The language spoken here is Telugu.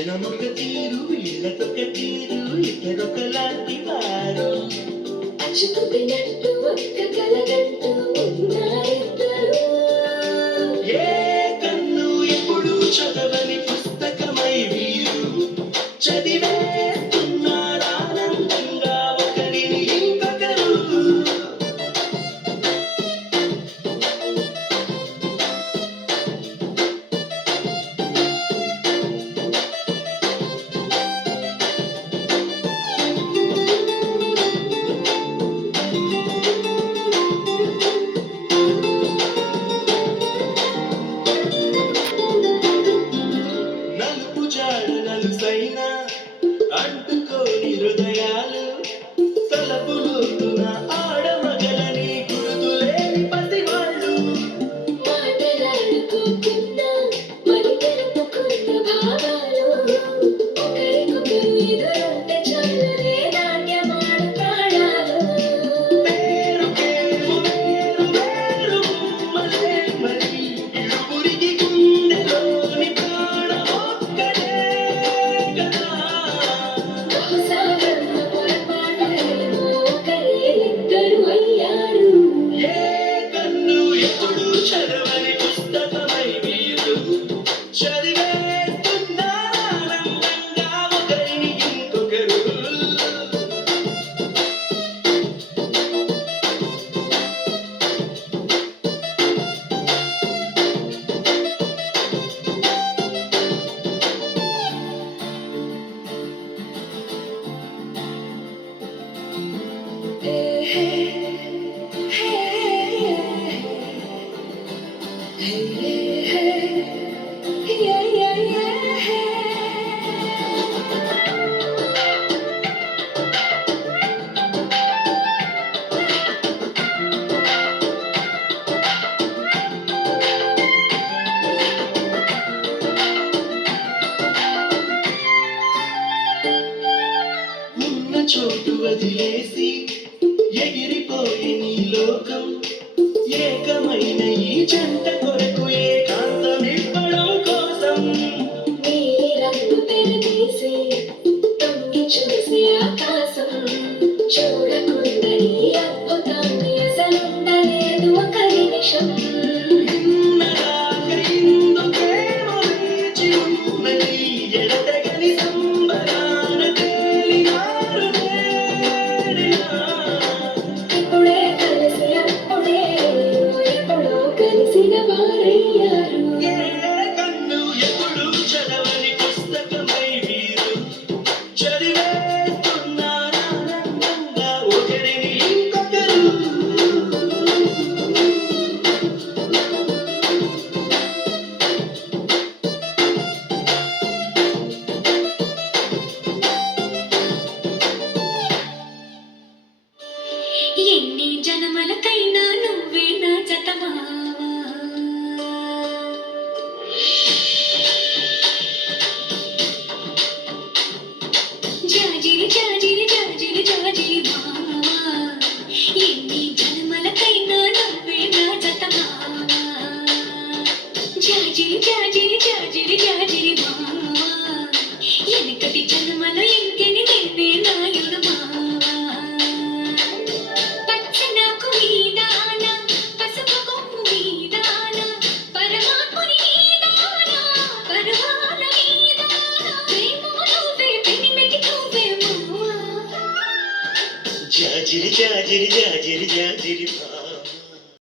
జనమొక తీరు ఇళ్ళకొక తీరు ఇద్దరొకలాంటి వారు అచ్చుకుపోయినట్టు ఒక్క కలగంటూ ఉన్నారిద్దరు. ఏ కన్ను ఎప్పుడు చదవని పుస్తకమై వీరు చదివేస్తున్నారానందంగా ఒకరిని ఇంకొకరు. నలుపు జాడ నలుసైన అంటుకోని హృదయాలు తలపులోతున ఆడమగలని గుర్తులేని పసివాళ్ళు. మాటలాడుకోకున్నా మరి తెలుపుకున్న భావాలు ఒకరికొకరు ఎదురుంటే చాలునే నాట్యమాడు ప్రాణాలు. పేరుకేమో వేరు వేరు మలే మరి ఇరువురికి గుండెలోని ప్రాణమొక్కటే కదా. బహుశా బ్రహ్మ పొరపాటులేమో ఒకరే ఇద్దరు అయ్యారు. ఏ కన్ను ఎప్పుడు చదవని పుస్తకమై వీరు చదివేస్తున్నారానందంగా ఒకరిని ఇంకొకరు. ఉన్న చోటు వదిలేసి ఎగిరిపోయి నీ లోకం ఏకమైన ఈ జంట కొరకు ఏకాంతమివ్వడం కోసం. నీలి రంగు తెరదీసి తొంగి చూసే ఆకాశం చూడకుండా ఈ అద్భుతాన్ని అసలుండలేదు ఒక నిమిషం. నిన్నదాకా ఇందుకేమో వేచి ఉన్నది ఎడతెగని సంబరాన తేలినారు నేడినా. ఇప్పుడే కలిసి అప్పుడే ఎప్పుడో కలిసిన వారయ్యారు. ఏ కన్ను ఎప్పుడు చదవని పుస్తకమై వీరు చదివేస్తున్నారానందంగా ఒకరిని ఇంకొకరు. ఎన్ని జన్మలకైనా నువ్వే నా జతమావా. జాజిరి జాజిరి జాజిరి జాజిరి బావా, ఎన్ని జన్మలకైనా నువ్వే నా జతమావా. జాజిరి జాజిరి జాజిరి జాజిరి బావా, ఎనకటి జన్మలో ఇంకెని నేనే నాయుడు మావా. పచ్చనాకు మీదాన పసుపు కొమ్ము మీదాన పరమాత్ముని మీదాన పరమాన మీదాన ప్రేమో నువ్వే పెనిమిటి నువ్వే మావా. జాజిరి జాజిరి జాజిరి జాజిరి